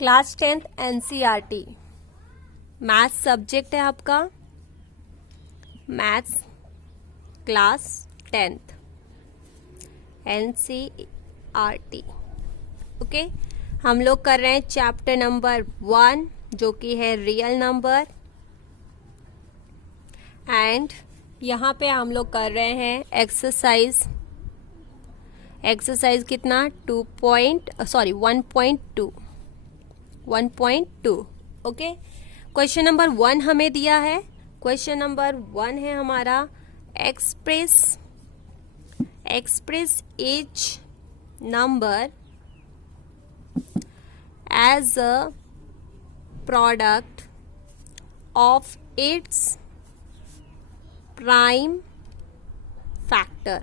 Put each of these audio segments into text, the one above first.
Class 10th NCERT maths subject है आपका, maths class 10th NCERT. Okay, हम लोग कर रहे हैं चैप्टर नंबर 1 जो कि है रियल नंबर, एंड यहाँ पे हम लोग कर रहे हैं एक्सरसाइज कितना 1.2। ओके, क्वेश्चन नंबर 1 हमें दिया है। क्वेश्चन नंबर 1 है हमारा express each number as a product of its prime factor।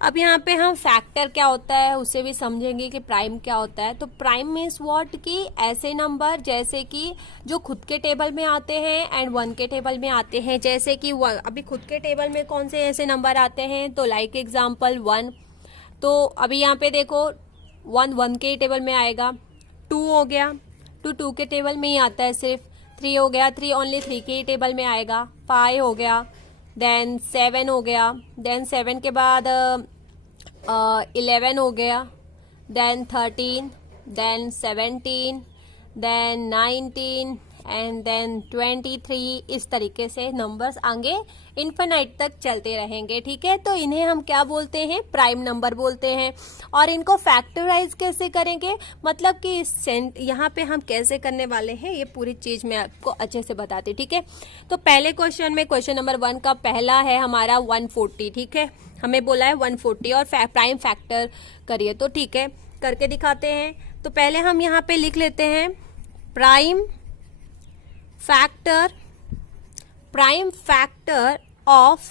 अब यहाँ पे हम फैक्टर क्या होता है उसे भी समझेंगे कि प्राइम क्या होता है। तो प्राइम मीन्स व्हाट, कि ऐसे नंबर जैसे कि जो खुद के टेबल में आते हैं एंड 1 के टेबल में आते हैं। जैसे कि अभी खुद के टेबल में कौन से ऐसे नंबर आते हैं, तो लाइक एग्जांपल 1। तो अभी यहाँ पे देखो 1 के टेबल में आएगा, 2 हो गया, 2 के टेबल में ही आता है सिर्फ, 3 हो गया, 3 ओनली 3 के टेबल में आएगा, 5 हो गया, देन 7 हो गया, देन 7 के बाद 11 हो गया, then 13, then 17, then 19 and then 23। इस तरीके से नंबर्स आगे इन्फिनाइट तक चलते रहेंगे। ठीक है, तो इन्हें हम क्या बोलते हैं, प्राइम नंबर बोलते हैं। और इनको फैक्टराइज कैसे करेंगे, मतलब कि यहाँ पे हम कैसे करने वाले हैं, ये पूरी चीज मैं आपको अच्छे से बताती हूँ। ठीक है, तो पहले क्वेश्चन में क्वेश्चन नंबर 1 का पहला है हमारा 140। ठीक है, हमें बोला है 140 और प्राइम फैक्टर करिए, तो ठीक है करके दिखाते हैं। तो पहले हम यहाँ पे लिख लेते हैं प्राइम फैक्टर ऑफ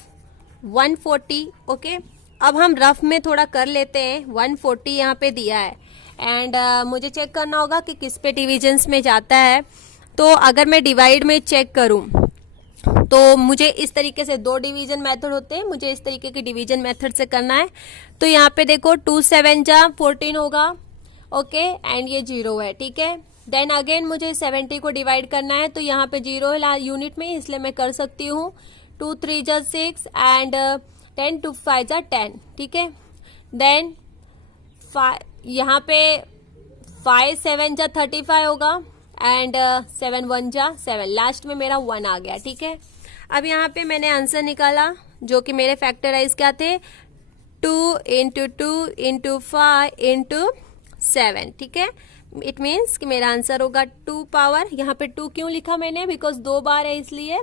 140। ओके, अब हम रफ में थोड़ा कर लेते हैं। 140 यहाँ पे दिया है एंड मुझे चेक करना होगा कि किस पे डिविजन्स में जाता है। तो अगर मैं डिवाइड में चेक करूं तो मुझे इस तरीके से 2 डिवीजन मेथड होते हैं, मुझे इस तरीके के डिवीजन मेथड से करना है। तो यहाँ पे देखो 2 7 जा 14 होगा। ओके, एंड ये 0 है। ठीक है, देन अगेन मुझे 70 को डिवाइड करना है, तो यहाँ पे 0 है यूनिट में, इसलिए मैं कर सकती हूँ 2 3 जा 6 एंड 10 2 5 जा 10। ठीक है, देन यहाँ पे 5 7 जा 35 होगा एंड 7 1 जा 7, लास्ट में मेरा 1 आ गया। ठीक है, अब यहाँ पे मैंने आंसर निकाला जो कि मेरे फैक्टराइज क्या थे, 2 × 2 × 5 × 7। ठीक है, इट मीन्स कि मेरा आंसर होगा 2 पावर, यहाँ पे 2 क्यों लिखा मैंने, बिकॉज 2 बार है इसलिए,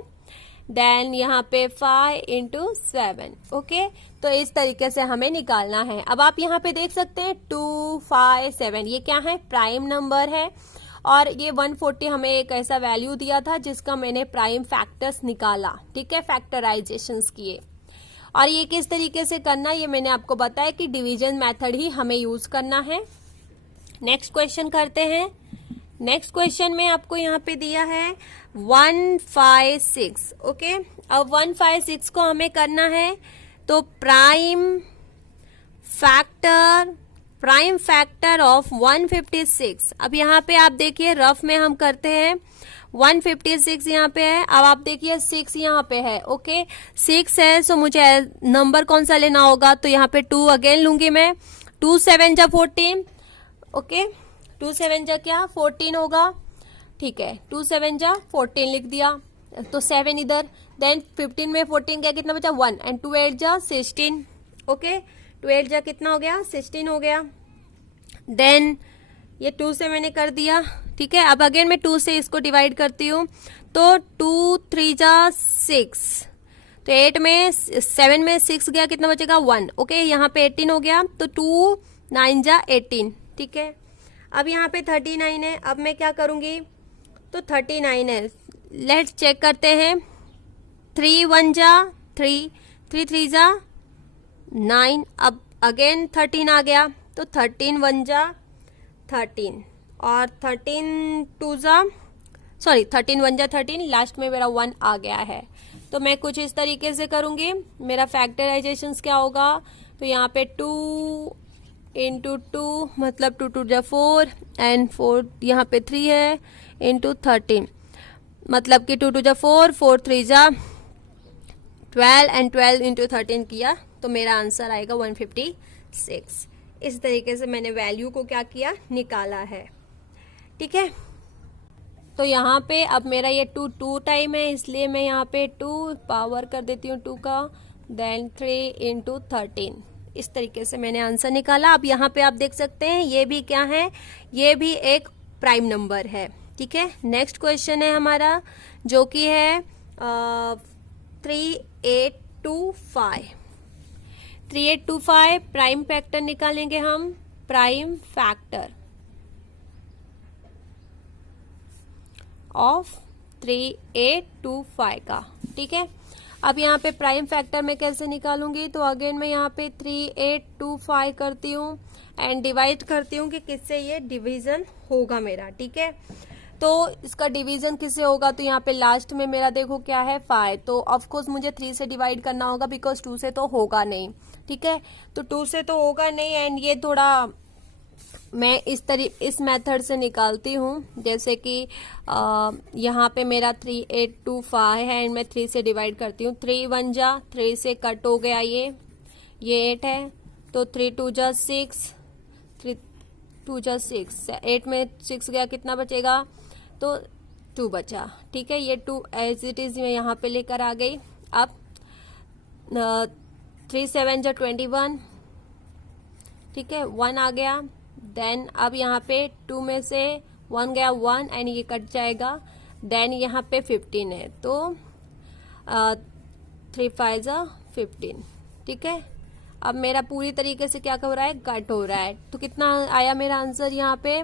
देन यहाँ पे 5 × 7। ओके, तो इस तरीके से हमें निकालना है। अब आप यहाँ पे देख सकते हैं 2 5 7 ये क्या है, प्राइम नंबर है। और ये 140 हमें एक ऐसा वैल्यू दिया था जिसका मैंने प्राइम फैक्टर्स निकाला। ठीक है, फैक्टराइजेशंस किए। और ये किस तरीके से करना, ये मैंने आपको बताया कि डिवीजन मेथड ही हमें यूज करना है। नेक्स्ट क्वेश्चन करते हैं। नेक्स्ट क्वेश्चन में आपको यहाँ पे दिया है 156। ओके, अब 156 को हमें करना है, तो प्राइम फैक्टर ऑफ 156। अब यहाँ पे आप देखिए रफ में हम करते हैं, 156 यहाँ पे है। अब आप देखिए 6 यहाँ पे है। ओके, 6 है, सो मुझे नंबर कौन सा लेना होगा, तो यहाँ पे 2 अगेन लूंगी मैं। 2 7 जा 14। ओके, 2 7 जा क्या 14 होगा। ठीक है, 2 7 जा 14 लिख दिया, तो 7 इधर, देन 15 में 14 क्या कितना बचा 1 एंड 2 8 जा 16। ओके, 2 8 जा कितना हो गया 16 हो गया। देन ये 2 से मैंने कर दिया। ठीक है, अब अगेन मैं 2 से इसको डिवाइड करती हूँ, तो 2 3 जा 6, तो 8 में 7 में 6 गया, कितना बचेगा 1। ओके, यहाँ पे 18 हो गया, तो 2 9 जा 18। ठीक है, अब यहाँ पे 39 है। अब मैं क्या करूंगी, तो 39 है, लेट्स चेक करते हैं। 3 1 जा 3, 3 3 जा 9। अब अगेन 13 आ गया, तो 13 1 जा 13 और 13 1 जा 13, लास्ट में मेरा 1 आ गया है। तो मैं कुछ इस तरीके से करूंगी। मेरा फैक्टराइजेशन क्या होगा, तो यहाँ पे 2 इंटू 2 मतलब 2 2 जा 4 एंड 4 यहाँ पे 3 है इंटू 13 मतलब कि 2 2 जा 4 4 3 जा 12 एंड 12 इंटू 13 किया तो मेरा आंसर आएगा 156। इस तरीके से मैंने वैल्यू को क्या किया, निकाला है। ठीक है, तो यहाँ पे अब मेरा ये 2 टाइम है, इसलिए मैं यहाँ पे 2 पावर कर देती हूँ 2 का, देन 3 इंटू 13। इस तरीके से मैंने आंसर निकाला। अब यहाँ पे आप देख सकते हैं ये भी क्या है, ये भी एक प्राइम नंबर है। ठीक है, नेक्स्ट क्वेश्चन है हमारा जो कि है 3825। 3825 प्राइम फैक्टर निकालेंगे हम, प्राइम फैक्टर ऑफ 3825 का। ठीक है, अब यहाँ पे प्राइम फैक्टर में कैसे निकालूंगी, तो अगेन मैं यहाँ पे 3825 करती हूँ एंड डिवाइड करती हूँ कि किससे ये डिवीजन होगा मेरा। ठीक है, तो इसका डिवीजन किससे होगा, तो यहाँ पे लास्ट में मेरा देखो क्या है 5, तो ऑफ कोर्स मुझे 3 से डिवाइड करना होगा बिकॉज 2 से तो होगा नहीं। ठीक है, तो 2 से तो होगा नहीं एंड ये थोड़ा मैं इस मेथड से निकालती हूँ, जैसे कि यहाँ पे मेरा 3825 है एंड मैं 3 से डिवाइड करती हूँ। 3 1 जा 3 से कट हो गया, ये 8 है, तो 3 2 जा 6, 3 2 जा 6, 8 में 6 गया, कितना बचेगा, तो 2 बचा। ठीक है, ये 2 एज इट इज मैं यहाँ पे लेकर आ गई। अब 3 7 जा 21, ठीक है, 1 आ गया, देन अब यहाँ पे 2 में से 1 गया 1 एंड ये कट जाएगा, देन यहाँ पे 15 है, तो 3 5 जा 15। ठीक है, अब मेरा पूरी तरीके से क्या हो रहा है, कट हो रहा है, तो कितना आया मेरा आंसर यहाँ पे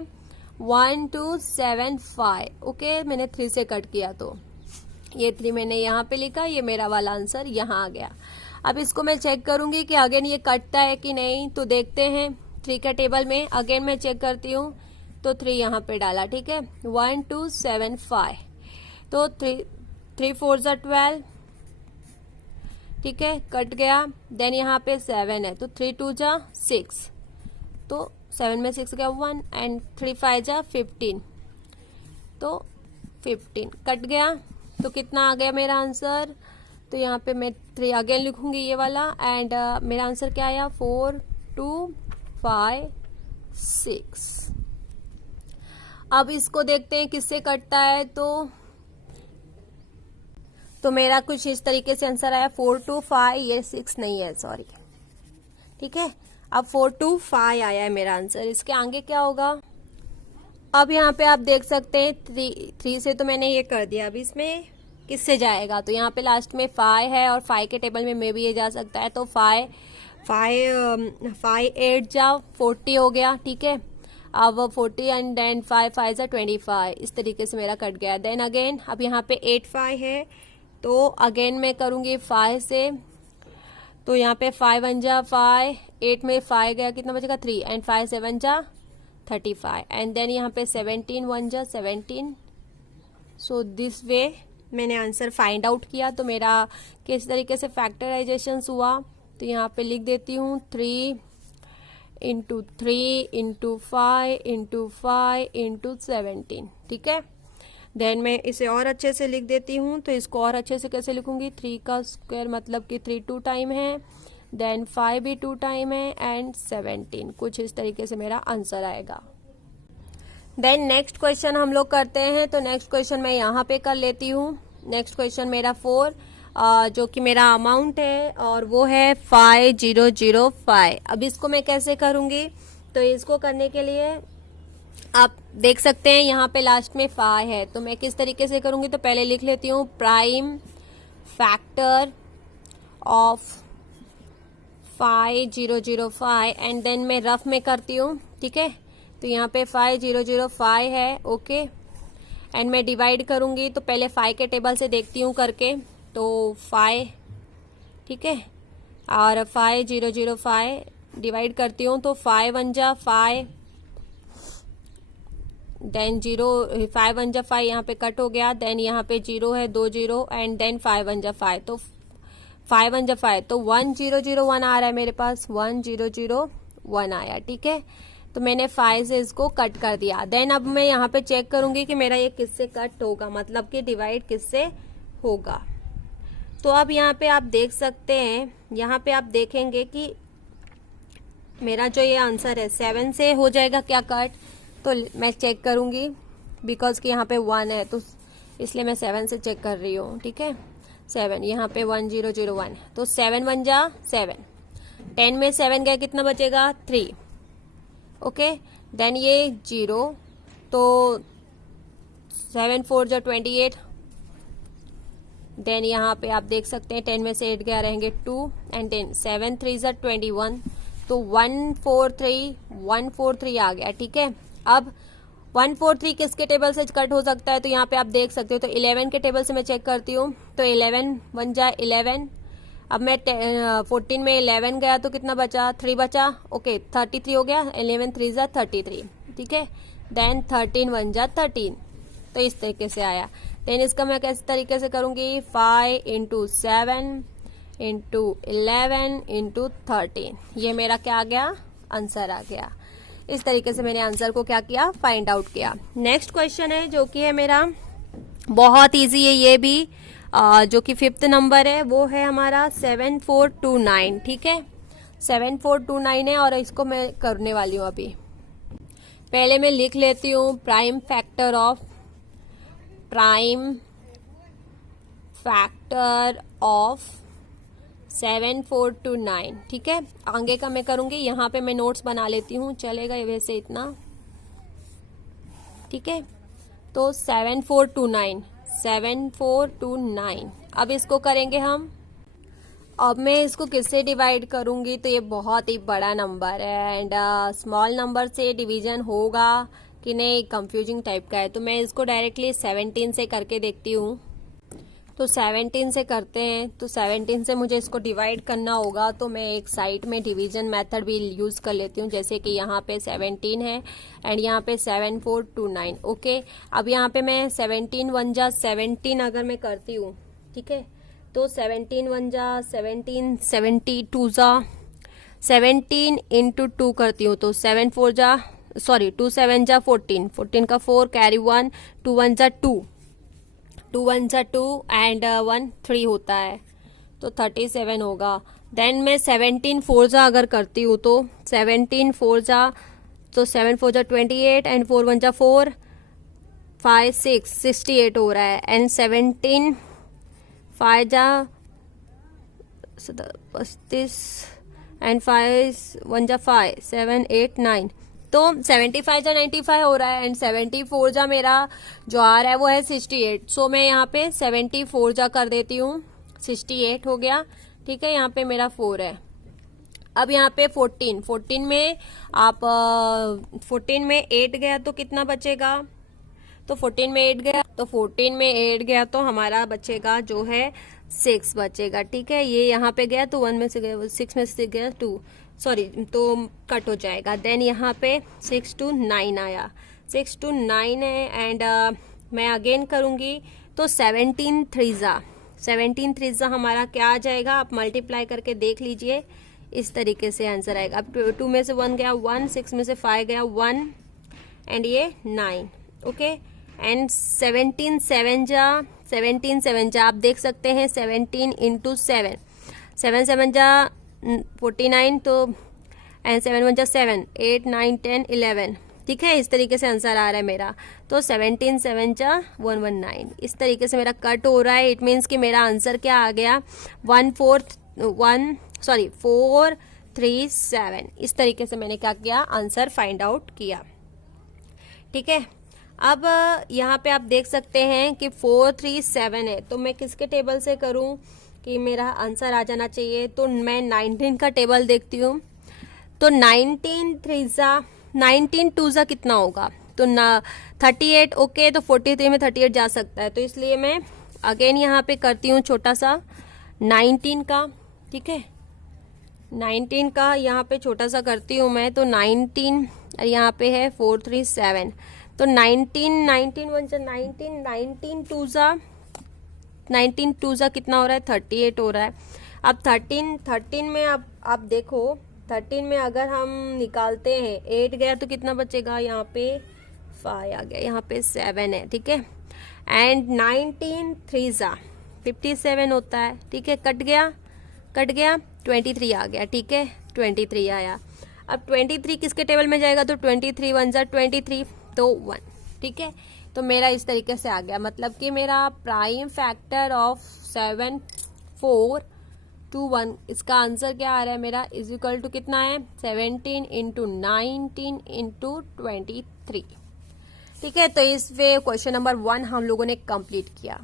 1275। ओके, मैंने 3 से कट किया तो ये 3 मैंने यहाँ पे लिखा, ये मेरा वाला आंसर यहाँ आ गया। अब इसको मैं चेक करूंगी कि अगेन ये कटता है कि नहीं, तो देखते हैं 3 का टेबल में अगेन मैं चेक करती हूँ, तो 3 यहाँ पे डाला। ठीक है, 1275, तो 3 4 जा 12, ठीक है, कट गया, देन यहाँ पे 7 है, तो 3 2 जा 6, तो 7 में 6 गया 1 एंड 3 5 जा 15, तो 15 कट गया, तो कितना आ गया मेरा आंसर, तो यहाँ पे मैं 3 अगेन लिखूंगी ये वाला एंड मेरा आंसर क्या आया 4 2 5 6। अब इसको देखते हैं किससे कटता है, तो मेरा कुछ इस तरीके से आंसर आया 4 2 5, ये 6 नहीं है, सॉरी। ठीक है, अब 4 2 5 आया है मेरा आंसर। इसके आगे क्या होगा, अब यहाँ पे आप देख सकते हैं 3 से तो मैंने ये कर दिया, अब इसमें किससे जाएगा, तो यहाँ पे लास्ट में 5 है और 5 के टेबल में भी ये जा सकता है, तो 5 8 जा 40 हो गया। ठीक है, अब 40 एंड देन 5 5 जा 25, इस तरीके से मेरा कट गया। देन अगेन अब यहाँ पे 8 5 है, तो अगेन मैं करूंगी 5 से, तो यहाँ पे 5 1 जा 5, 8 में 5 गया, कितना बचेगा 3 एंड 5 7 जा 35 एंड देन यहाँ पे 17 1 जा 17। सो दिस वे मैंने आंसर फाइंड आउट किया। तो मेरा किस तरीके से फैक्टराइजेशन हुआ, तो यहाँ पे लिख देती हूँ 3 इंटू 3 इंटू 5 इंटू 5 इंटू 17। ठीक है, देन मैं इसे और अच्छे से लिख देती हूँ, तो इसको और अच्छे से कैसे लिखूंगी, 3 का स्क्वायर मतलब कि 3 2 टाइम है, देन 5 भी 2 टाइम है एंड 17, कुछ इस तरीके से मेरा आंसर आएगा। देन नेक्स्ट क्वेश्चन हम लोग करते हैं, तो नेक्स्ट क्वेश्चन मैं यहाँ पे कर लेती हूँ। नेक्स्ट क्वेश्चन मेरा 4 जो कि मेरा अमाउंट है और वो है 5005। अब इसको मैं कैसे करूंगी, तो इसको करने के लिए आप देख सकते हैं यहाँ पे लास्ट में 5 है, तो मैं किस तरीके से करूंगी, तो पहले लिख लेती हूँ prime factor of 5005 and then मैं रफ में करती हूँ। ठीक है, तो यहाँ पे 5005 है, ओके, एंड मैं डिवाइड करूंगी, तो पहले 5 के टेबल से देखती हूँ करके, तो 5, ठीक है, और 5005 डिवाइड करती हूँ, तो 5 1 जा 5, देन 0 5 1 जा 5, यहाँ पे कट हो गया, देन यहाँ पे 0 है 2 0 एंड देन 5 1 जा 5, तो 5 1 जा 5, तो 1 0 0 1 आ रहा है मेरे पास, 1 0 0 1 आया, ठीक है। तो मैंने 5 से इसको कट कर दिया। देन अब मैं यहाँ पे चेक करूंगी कि मेरा ये किससे कट होगा, मतलब कि डिवाइड किससे होगा। तो अब यहाँ पे आप देख सकते हैं, यहाँ पे आप देखेंगे कि मेरा जो ये आंसर है 7 से हो जाएगा क्या कट। तो मैं चेक करूंगी बिकॉज कि यहाँ पे 1 है तो इसलिए मैं 7 से चेक कर रही हूँ, ठीक है। 7 यहाँ पे 1001, तो 7 1 जा 7, 10 में 7 गया, कितना बचेगा 3, ओके। देन ये 0, तो 7 4 जा 28। देन यहाँ पे आप देख सकते हैं 10 में से 8 गया, रहेंगे 2 एंड 10 7 3 जा 21, तो 143 आ गया, ठीक है। अब 143 किसके टेबल से कट हो सकता है, तो यहाँ पे आप देख सकते हो। तो 11 के टेबल से मैं चेक करती हूँ, तो 11 1 जा 11। अब मैं 14 में 11 गया तो कितना बचा, 3 बचा, ओके 33 हो गया। 11 3 जा 33, ठीक है। देन 13 1 जा 13, तो इस तरीके से आया। देन इसका मैं किस तरीके से करूंगी, 5 इंटू 7 इंटू 11 इंटू 13, ये मेरा क्या आ गया, आंसर आ गया। इस तरीके से मैंने आंसर को क्या किया, फाइंड आउट किया। नेक्स्ट क्वेश्चन है जो कि है मेरा बहुत इजी है, ये भी जो कि 5th नंबर है, वो है हमारा 7429, ठीक है। 7429 है और इसको मैं करने वाली हूँ अभी। पहले मैं लिख लेती हूँ प्राइम फैक्टर ऑफ 7429, ठीक है। आगे का मैं करूंगी, यहाँ पे मैं नोट्स बना लेती हूँ, चलेगा ये वैसे इतना, ठीक है। तो 7429, अब इसको करेंगे हम। अब मैं इसको किससे डिवाइड करूंगी, तो ये बहुत ही बड़ा नंबर है एंड स्मॉल नंबर से डिवीजन होगा कि नहीं, कंफ्यूजिंग टाइप का है। तो मैं इसको डायरेक्टली 17 से करके देखती हूँ। तो 17 से करते हैं, तो 17 से मुझे इसको डिवाइड करना होगा, तो मैं एक साइड में डिवीजन मेथड भी यूज कर लेती हूँ। जैसे कि यहाँ पे 17 है एंड यहाँ पे 7429, ओके। अब यहाँ पे मैं 17 1 जा 17 अगर मैं करती हूँ, ठीक है। तो 17 1 जा 17, 72 जा 17 इंटू 2 करती हूँ, तो 7 4 जा 2 7 जा 14, 14 का 4 कैरी 1, 2 1 जा 2, 2 1 जा 2 एंड 1 3 होता है, तो 37 होगा। देन मैं 17 4 जा अगर करती हूँ, तो 17 4 जा, तो 7 4 जा 28 एंड 4 1 जा 4, 5 6 68 हो रहा है। एंड 17 5 जा 35 एंड 5 1 जा 5 7 8 9, तो 75 जा 95 हो रहा है एंड 74 जा मेरा जो आ रहा है वो है 68। सो मैं यहाँ पे 74 जा कर देती हूँ, 68 हो गया, ठीक है। यहाँ पे मेरा 4 है। अब यहाँ पे 14 में आप 14 में 8 गया तो कितना बचेगा, तो 14 में 8 गया, तो 14 में 8 गया तो हमारा बचेगा जो है 6 बचेगा, ठीक है। ये यहाँ पे गया तो 1 में से गया, 6 में से गया 2, सॉरी, तो कट हो जाएगा। देन यहाँ पे 6 to 9 आया, 6 to 9 है एंड मैं अगेन करूंगी, तो 17 3 जा हमारा क्या आ जाएगा, आप मल्टीप्लाई करके देख लीजिए, इस तरीके से आंसर आएगा। अब 2 में से 1 गया 1, 6 में से 5 गया 1 एंड ये 9, ओके। एंड 17 7 जा आप देख सकते हैं, 17 इंटू 7, 7 7 जा 49, तो एंड 7 1 जा 7 8 9 10 11, ठीक है। इस तरीके से आंसर आ रहा है मेरा, तो 17 7 जा 119, इस तरीके से मेरा कट हो रहा है। इट मीन्स कि मेरा आंसर क्या आ गया, 4 3 7। इस तरीके से मैंने क्या किया, आंसर फाइंड आउट किया, ठीक है। अब यहाँ पे आप देख सकते हैं कि 4 3 7 है, तो मैं किसके टेबल से करूं कि मेरा आंसर आ जाना चाहिए, तो मैं 19 का टेबल देखती हूँ। तो 19 3 जा 19 2 जा कितना होगा, तो 38, ओके। तो 43 में 38 जा सकता है, तो इसलिए मैं अगेन यहाँ पे करती हूँ छोटा सा 19 का, ठीक है। 19 का यहाँ पे छोटा सा करती हूँ मैं, तो 19 यहाँ पे है 4 3 7, तो 19 19 1 जा 19, 19 2 जा कितना हो रहा है, 38 हो रहा है। अब 13 में आप देखो 13 में अगर हम निकालते हैं 8 गया तो कितना बचेगा, यहाँ पे 5 आ गया, यहाँ पे 7 है, ठीक है। एंड 19 3 जा 57 होता है, ठीक है। कट गया 23 आ गया, ठीक है, 23 आया। अब 23 किसके टेबल में जाएगा, तो 23 1 जा 23 तो 1, ठीक है। तो मेरा इस तरीके से आ गया, मतलब कि मेरा प्राइम फैक्टर ऑफ 7 4 2 1, इसका आंसर क्या आ रहा है मेरा, इज इक्वल टू कितना है 17 इंटू 19 इंटू 23, ठीक है। तो इस वे क्वेश्चन नंबर 1 हम लोगों ने कंप्लीट किया।